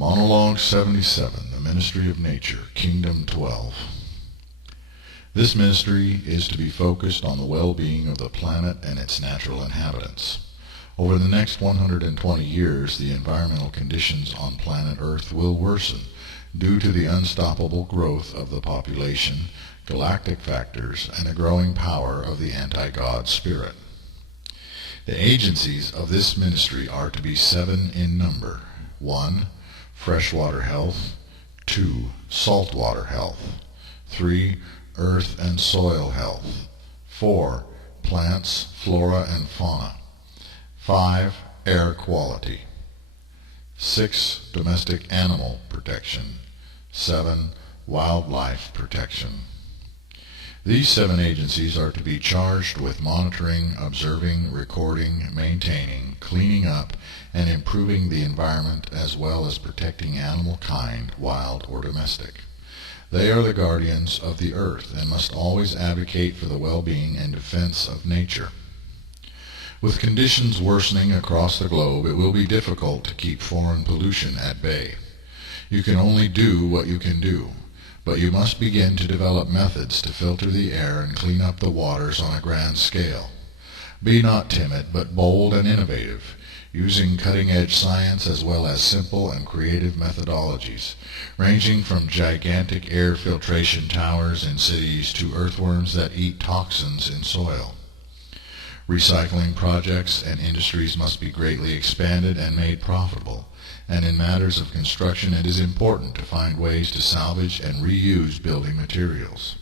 Monologue 77, The Ministry of Nature, Kingdom 12. This ministry is to be focused on the well-being of the planet and its natural inhabitants. Over the next 120 years, the environmental conditions on planet Earth will worsen due to the unstoppable growth of the population, galactic factors, and the growing power of the anti-God spirit. The agencies of this ministry are to be 7 in number. 1. Freshwater health. 2. Saltwater health. 3. Earth and soil health. 4. Plants, flora, and fauna. 5. Air quality. 6. Domestic animal protection. 7. Wildlife protection. These 7 agencies are to be charged with monitoring, observing, recording, maintaining, cleaning up, and improving the environment, as well as protecting animal kind, wild or domestic. They are the guardians of the earth and must always advocate for the well-being and defense of nature. With conditions worsening across the globe, it will be difficult to keep foreign pollution at bay. You can only do what you can do, but you must begin to develop methods to filter the air and clean up the waters on a grand scale. Be not timid, but bold and innovative, using cutting-edge science as well as simple and creative methodologies, ranging from gigantic air filtration towers in cities to earthworms that eat toxins in soil. Recycling projects and industries must be greatly expanded and made profitable, and in matters of construction it is important to find ways to salvage and reuse building materials.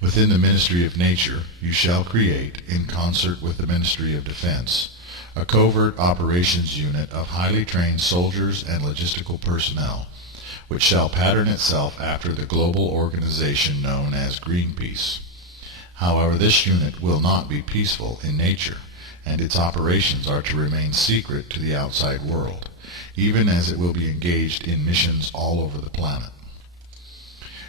Within the Ministry of Nature, you shall create, in concert with the Ministry of Defense, a covert operations unit of highly trained soldiers and logistical personnel, which shall pattern itself after the global organization known as Greenpeace. However, this unit will not be peaceful in nature, and its operations are to remain secret to the outside world, even as it will be engaged in missions all over the planet.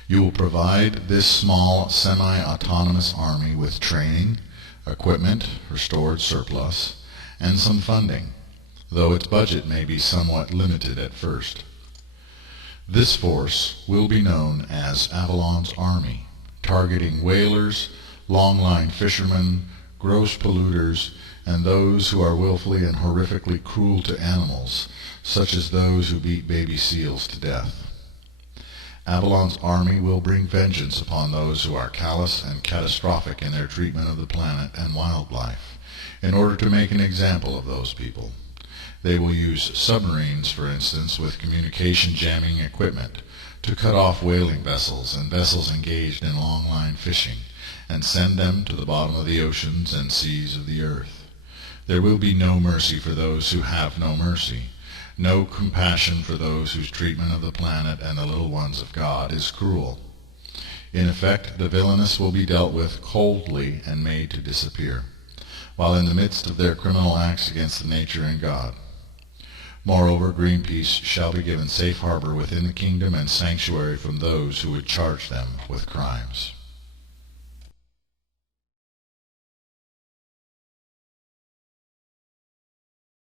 You will provide this small, semi-autonomous army with training, equipment, restored surplus, and some funding, though its budget may be somewhat limited at first. This force will be known as Avalon's Army, targeting whalers, long-line fishermen, gross polluters, and those who are willfully and horrifically cruel to animals, such as those who beat baby seals to death. Avalon's army will bring vengeance upon those who are callous and catastrophic in their treatment of the planet and wildlife, in order to make an example of those people. They will use submarines, for instance, with communication jamming equipment, to cut off whaling vessels and vessels engaged in long-line fishing, and send them to the bottom of the oceans and seas of the earth. There will be no mercy for those who have no mercy, no compassion for those whose treatment of the planet and the little ones of God is cruel. In effect, the villainous will be dealt with coldly and made to disappear, while in the midst of their criminal acts against the nature and God. Moreover, Greenpeace shall be given safe harbor within the kingdom and sanctuary from those who would charge them with crimes.